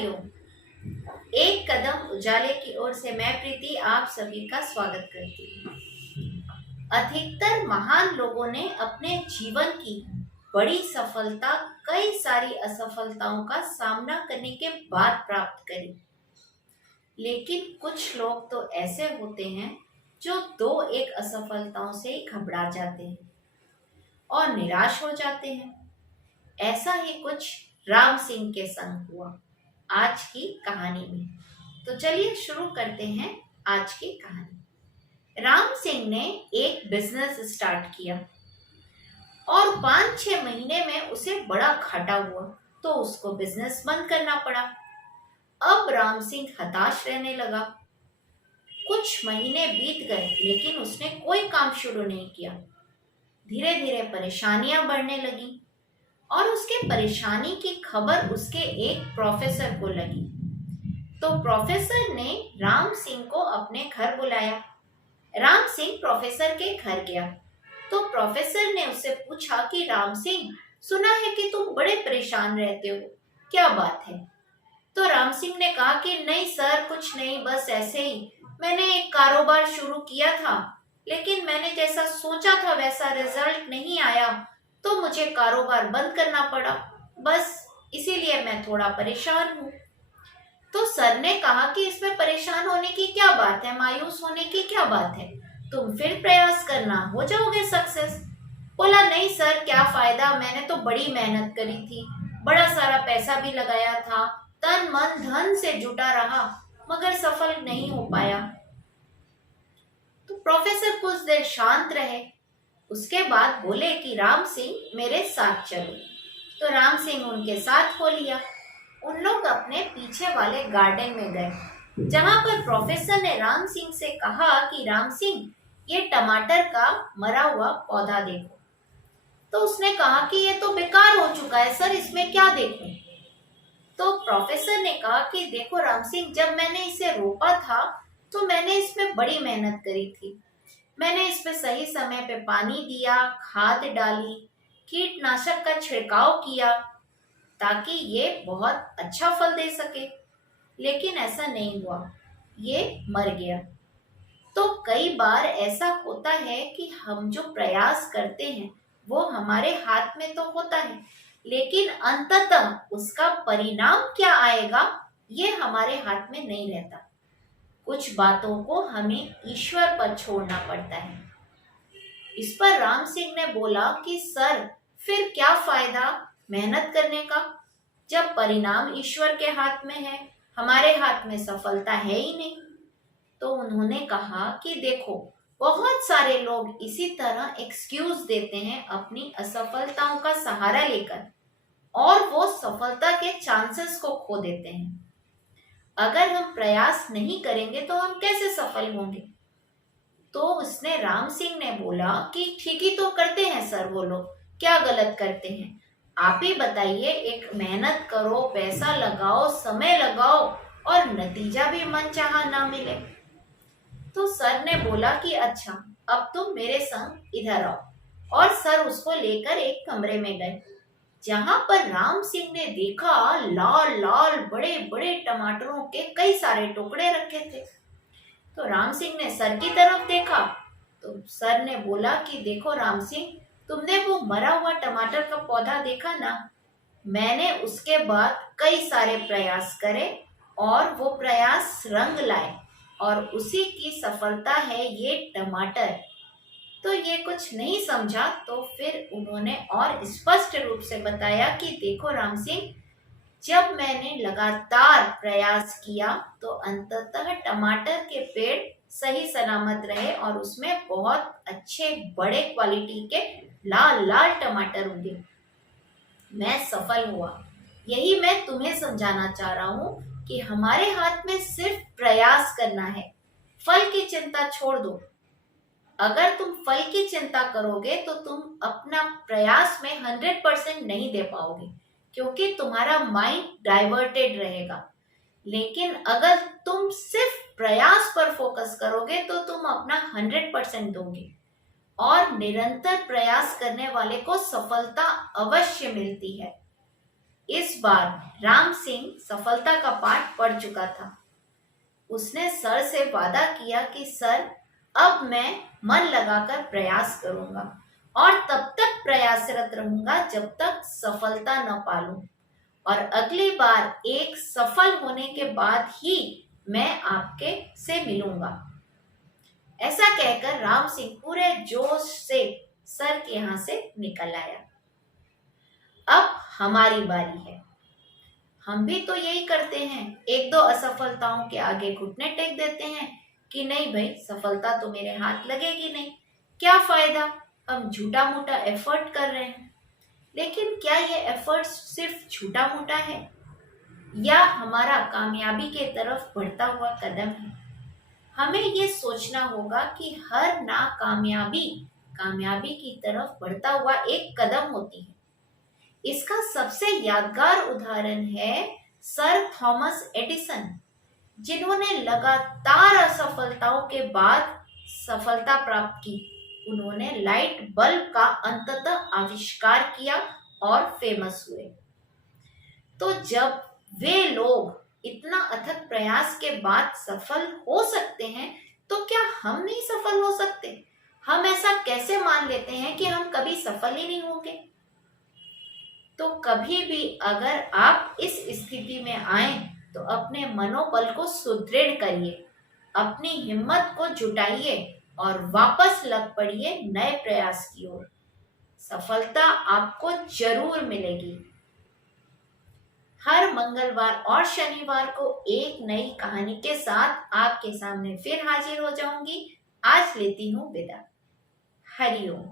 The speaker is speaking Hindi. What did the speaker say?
हरिओम। एक कदम उजाले की ओर से मैं प्रीति आप सभी का स्वागत करती हूँ। अधिकतर महान लोगों ने अपने जीवन की बड़ी सफलता कई सारी असफलताओं का सामना करने के बाद प्राप्त करी, लेकिन कुछ लोग तो ऐसे होते हैं जो दो एक असफलताओं से ही घबरा जाते हैं और निराश हो जाते हैं। ऐसा ही कुछ राम सिंह के संग हुआ आज की कहानी में। तो चलिए शुरू करते हैं आज की कहानी। राम सिंह ने एक बिजनेस स्टार्ट किया और 5-6 महीने में उसे बड़ा घाटा हुआ, तो उसको बिजनेस बंद करना पड़ा। अब राम सिंह हताश रहने लगा। कुछ महीने बीत गए, लेकिन उसने कोई काम शुरू नहीं किया। धीरे धीरे परेशानियां बढ़ने लगी और उसके परेशानी की खबर उसके एक प्रोफेसर को लगी। तो प्रोफेसर ने राम सिंह को अपने घर बुलाया। राम सिंह प्रोफेसर के घर गया तो प्रोफेसर ने उससे पूछा कि राम सिंह, सुना है कि तुम बड़े परेशान रहते हो, क्या बात है? तो राम सिंह ने कहा कि नहीं सर, कुछ नहीं, बस ऐसे ही मैंने एक कारोबार शुरू किया था, लेकिन मैंने जैसा सोचा था वैसा रिजल्ट नहीं आया, तो मुझे कारोबार बंद करना पड़ा, बस इसीलिए मैं थोड़ा परेशान हूँ। तो सर ने कहा कि इसमें परेशान होने की क्या बात है, मायूस होने की क्या बात है, तुम फिर प्रयास करना, हो जाओगे सक्सेस। बोला नहीं सर, क्या फायदा, मैंने तो बड़ी मेहनत करी थी, बड़ा सारा पैसा भी लगाया था, तन मन धन से जुटा रहा, मगर सफल नहीं हो पाया। तो प्रोफेसर कुछ देर शांत रहे, उसके बाद बोले कि राम सिंह मेरे साथ चलो। तो राम सिंह उनके साथ हो लिया। उन लोग अपने पीछे वाले गार्डन में गए, जहां पर प्रोफेसर ने राम सिंह से कहा कि राम सिंह, ये टमाटर का मरा हुआ पौधा देखो। तो उसने कहा कि ये तो बेकार हो चुका है सर, इसमें क्या देखूं? तो प्रोफेसर ने कहा कि देखो राम सिंह, जब मैंने इसे रोपा था तो मैंने इसमें बड़ी मेहनत करी थी। मैंने इस पे सही समय पे पानी दिया, खाद डाली, कीटनाशक का छिड़काव किया ताकि ये बहुत अच्छा फल दे सके, लेकिन ऐसा नहीं हुआ, ये मर गया। तो कई बार ऐसा होता है कि हम जो प्रयास करते हैं वो हमारे हाथ में तो होता है, लेकिन अंततः उसका परिणाम क्या आएगा ये हमारे हाथ में नहीं रहता। कुछ बातों को हमें ईश्वर पर छोड़ना पड़ता है। इस पर राम सिंह ने बोला कि सर, फिर क्या फायदा मेहनत करने का, जब परिणाम ईश्वर के हाथ में है, हमारे हाथ में सफलता है ही नहीं। तो उन्होंने कहा कि देखो, बहुत सारे लोग इसी तरह एक्सक्यूज देते हैं अपनी असफलताओं का सहारा लेकर, और वो सफलता के चांसेस को खो देते हैं। अगर हम प्रयास नहीं करेंगे तो हम कैसे सफल होंगे? तो उसने राम सिंह ने बोला कि ठीक ही तो करते हैं सर वो लोग, क्या गलत करते हैं? आप ही बताइए, एक मेहनत करो, पैसा लगाओ, समय लगाओ और नतीजा भी मनचाहा ना मिले। तो सर ने बोला कि अच्छा, अब तुम मेरे संग इधर आओ, और सर उसको लेकर एक कमरे में गए, जहां पर राम सिंह ने देखा लाल लाल बड़े बड़े टमाटरों के कई सारे टुकड़े रखे थे। तो राम सिंह ने सर की तरफ देखा तो सर ने बोला कि देखो राम सिंह, तुमने वो मरा हुआ टमाटर का पौधा देखा ना, मैंने उसके बाद कई सारे प्रयास करे और वो प्रयास रंग लाए, और उसी की सफलता है ये टमाटर। तो ये कुछ नहीं समझा, तो फिर उन्होंने और स्पष्ट रूप से बताया कि देखो राम सिंह, जब मैंने लगातार प्रयास किया तो अंततः टमाटर के पेड़ सही सलामत रहे और उसमें बहुत अच्छे बड़े क्वालिटी के लाल लाल टमाटर उगे। मैं सफल हुआ। यही मैं तुम्हें समझाना चाह रहा हूँ कि हमारे हाथ में सिर्फ प्रयास करना है, फल की चिंता छोड़ दो। अगर तुम फल की चिंता करोगे तो तुम अपना प्रयास में 100% नहीं दे पाओगे, क्योंकि तुम्हारा माइंड डाइवर्टेड रहेगा। लेकिन अगर तुम सिर्फ प्रयास पर फोकस करोगे तो तुम अपना 100% दोगे, और निरंतर प्रयास करने वाले को सफलता अवश्य मिलती है। इस बार राम सिंह सफलता का पाठ पढ़ चुका था। उसने सर से वादा किया कि सर, अब मैं मन लगाकर प्रयास करूंगा और तब तक प्रयासरत रहूंगा जब तक सफलता न पालूं, और अगली बार एक सफल होने के बाद ही मैं आपके से मिलूंगा। ऐसा कहकर राम सिंह पूरे जोश से सर के यहां से निकल आया। अब हमारी बारी है। हम भी तो यही करते हैं, एक दो असफलताओं के आगे घुटने टेक देते हैं कि नहीं भाई, सफलता तो मेरे हाथ लगेगी नहीं, क्या फायदा, हम झूठा मूठा एफर्ट कर रहे हैं। लेकिन क्या ये एफर्ट सिर्फ झूठा मूठा है या हमारा कामयाबी के तरफ बढ़ता हुआ कदम है? हमें ये सोचना होगा कि हर नाकामयाबी कामयाबी की तरफ बढ़ता हुआ एक कदम होती है। इसका सबसे यादगार उदाहरण है सर थॉमस एडिसन, जिन्होंने लगातार असफलताओं के बाद सफलता प्राप्त की। उन्होंने लाइट बल्ब का अंततः आविष्कार किया और फेमस हुए। तो जब वे लोग इतना अथक प्रयास के बाद सफल हो सकते हैं, तो क्या हम नहीं सफल हो सकते? हम ऐसा कैसे मान लेते हैं कि हम कभी सफल ही नहीं होंगे? तो कभी भी अगर आप इस स्थिति में आए तो अपने मनोबल को सुदृढ़ करिए, अपनी हिम्मत को जुटाइए और वापस लग पड़िए नए प्रयास की ओर। सफलता आपको जरूर मिलेगी। हर मंगलवार और शनिवार को एक नई कहानी के साथ आपके सामने फिर हाजिर हो जाऊंगी। आज लेती हूँ विदा। हरिओम।